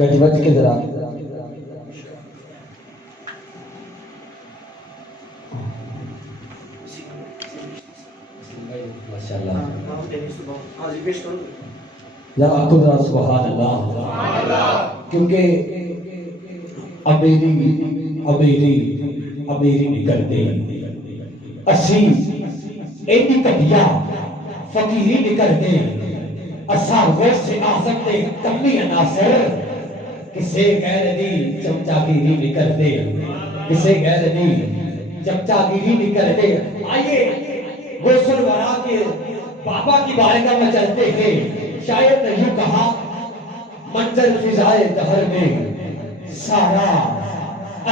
گجوج کے ذرا ماشاءاللہ یا آپ کو ذرا سبحان اللہ، کیونکہ امیری نکلتے اسی ایڈی کٹیا فقیری نکلتے اساں غوث سے آزکتے کمی عناصر کسے غیر دی چمچاگیری نکلتے، کسے غیر دی چمچاگیری نکلتے۔ آئیے غسل ورا کے بابا کی بارگاہ میں چلتے تھے، شاید نے یوں کہا منظر فضائے دہر میں سارا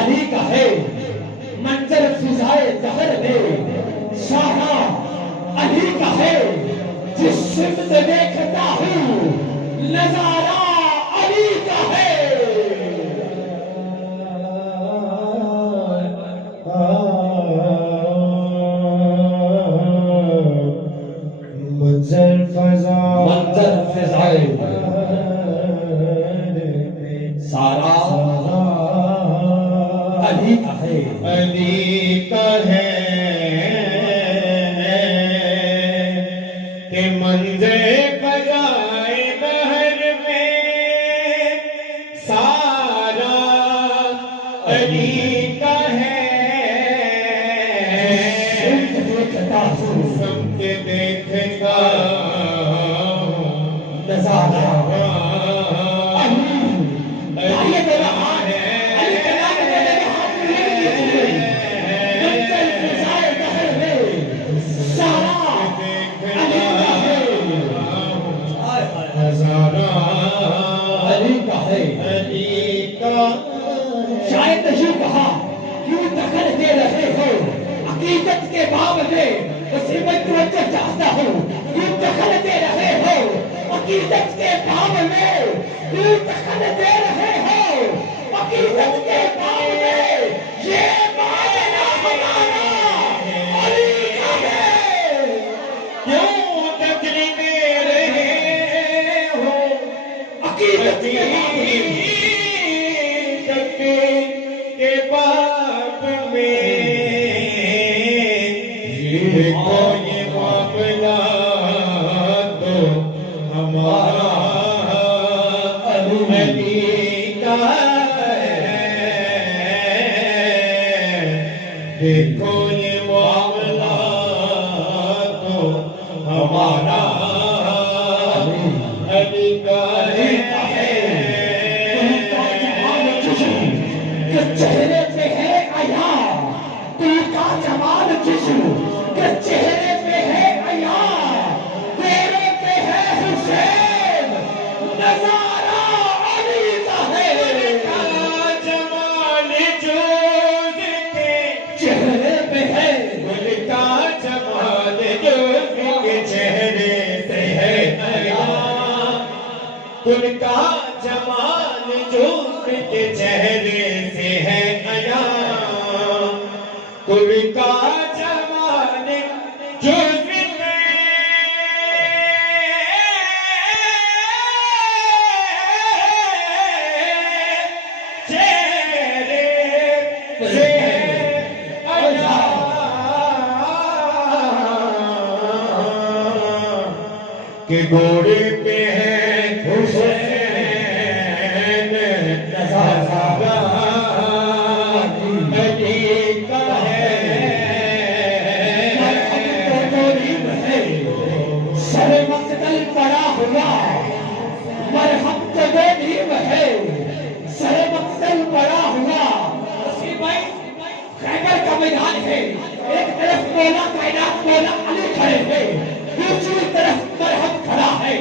علی کا ہے، منظر فضائے دہر میں سارا علی کا ہے، جس سمت دیکھتا ہوں نظارہ علی کا ہے۔ منظر فضائے سارا علی کا ہے، علی کا ہے کہ منظر فضائے بہر میں سارا علی کا ہے، سمت دیکھتا نظارہ شاید یوں کہا کیوں دخل دے رہے ہو حقیقت کے باب میں، اسی میں توجہ چاہتا ہوں، کیوں دخل دے رہے ہو حقیقت کے باب میں، کیوں دخل دے رہے ہو حقیقت کے باب میں، یہ معاملہ ہمارا علی کا ہے۔ کیوں دخل دے رہے ہو حقیقت کے باب میں، کے باپ میں، یہ کوئی معاملہ تو ہمارا علی کا ہے، یہ کوئی معاملہ تو ہمارا علی کا ہے۔ چہرے پہ ہے عیا، دل کا جمال جسم کے چہرے پہ ہے عیا، چہرے پہ ہے حسین، نظارہ علی کا ہے۔ دل کا جمال جوز کے چہرے پہ ہے، دل کا جمال جوز کے چہرے پہ ہے عیا، دل کا جمال جوز کے چہرے سے ہے عیا، دل کا جمال جوز کے چہرے سے ہے عیا، کہ گھوڑے پہ ہے حسین، نظارہ علی کا ہے۔ سر مقتل پڑا ہوا مرہم تو دو نیم ہے، سر مقتل پڑا ہوا۔ اسی بھائی خیبر کا میدان ہے، ایک طرف مولا کائنات مولا علی کھڑے ہیں، دوسری طرف مرہم کھڑا ہے،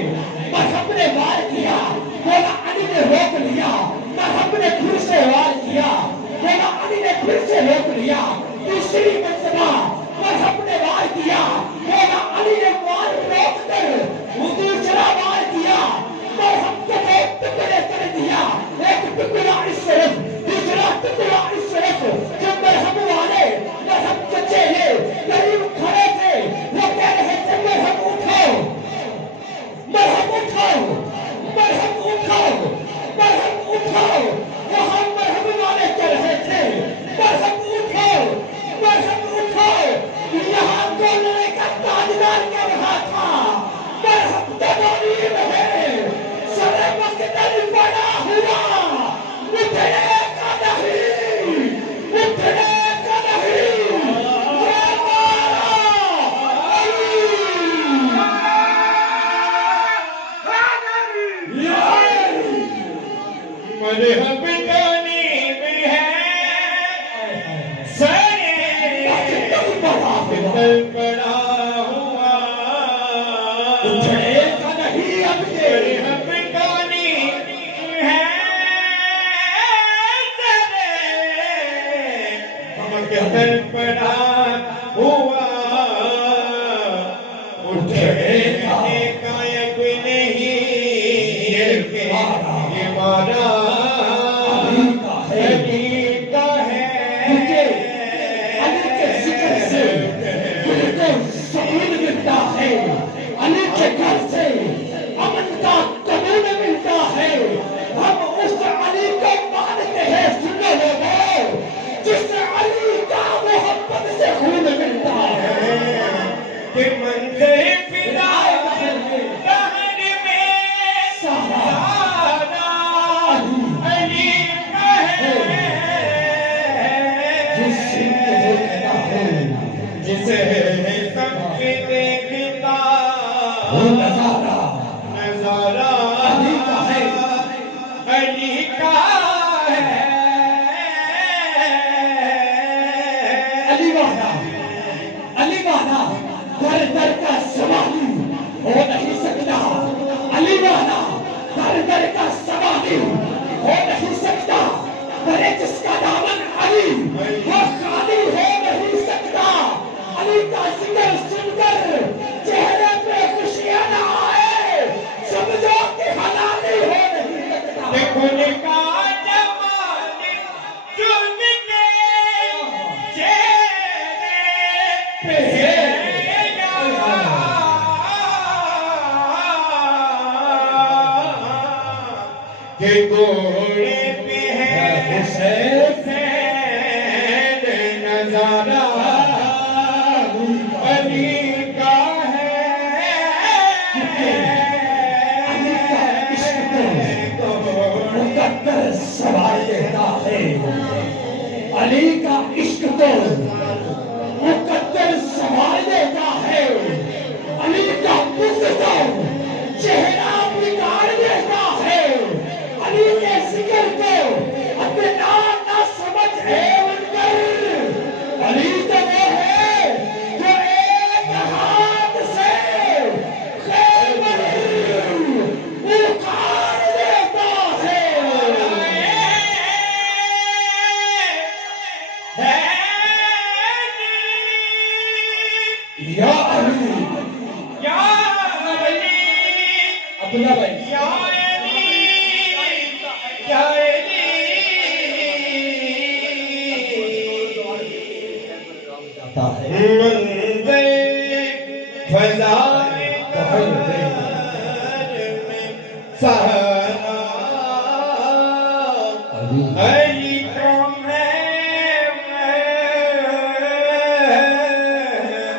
ترحب کانی بھی ہے سارے بڑا ہوا اٹھنے کا نہیں اب یہ ترحب کانی ہے سارے دل بڑا ہوا اٹھنے کا ایک نہیں کہ یہ مانا علی کا ہے علی کے ذکر سے دل کو سکون ملتا ہے، علی کے گھر سے امن کا قانون ملتا ہے۔ ہم اس علی کو مانتے ہیں، سنو لوگوں، جس علی کا محبت سے خون ملتا ہے۔ کہ منظر فدا دہر میں سارا علی کا ہے، جسے دیکھتا ہے جسے سب دیکھتا وہ نظارہ نظارہ علی کا ہے۔ علی کا ہے۔ علی والا در در کا سوالی ہو نہیں سکتا، علی والا در کا سوالی ہو نہیں سکتا، درے جس کا دامن علی وہ خالی ہو نہیں سکتا۔ علی کا ذکر سن کر چہرے پہ خوشیاں نہ آئے، سمجھو کہ حلالی ہو نہیں سکتا۔ کل کا جمال چن کے چہرے پہ ہے کہ گھوڑے پہ ہے حسین نظارہ علی کا ہے۔ علی کا عشق تو مقدر سوال دیتا ہے، علی کا عشق تو مقدر سوال دیتا ہے، علی کا بغض تو چہرہ بگاڑ دیتا ہے، علی کے ذکر کو اپنا نہ سمجھ ہے ان کر، علی تو وہ ہے جو ایک ہاتھ سے خیبر اکھاڑ دیتا ہے۔ یا علی، یا علی، عبداللہ بھائی، یا علی، یا علی، منظر فضائے دہر میں سہارا علی کو میں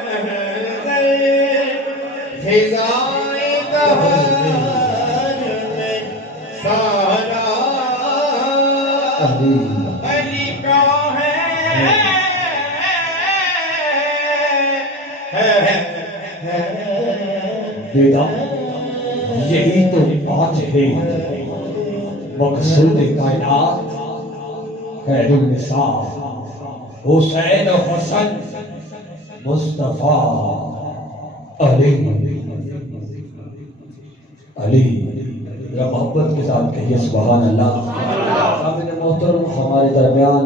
منظر فضائے دہر میں سہارا علی کا ہے۔ بیٹا یہی تو بات ہے، مقصود کائنات خیر النساء حسین و حسن مصطفیٰ علی ذرا محبت کے ساتھ کہیے سبحان اللہ۔ محترم ہمارے درمیان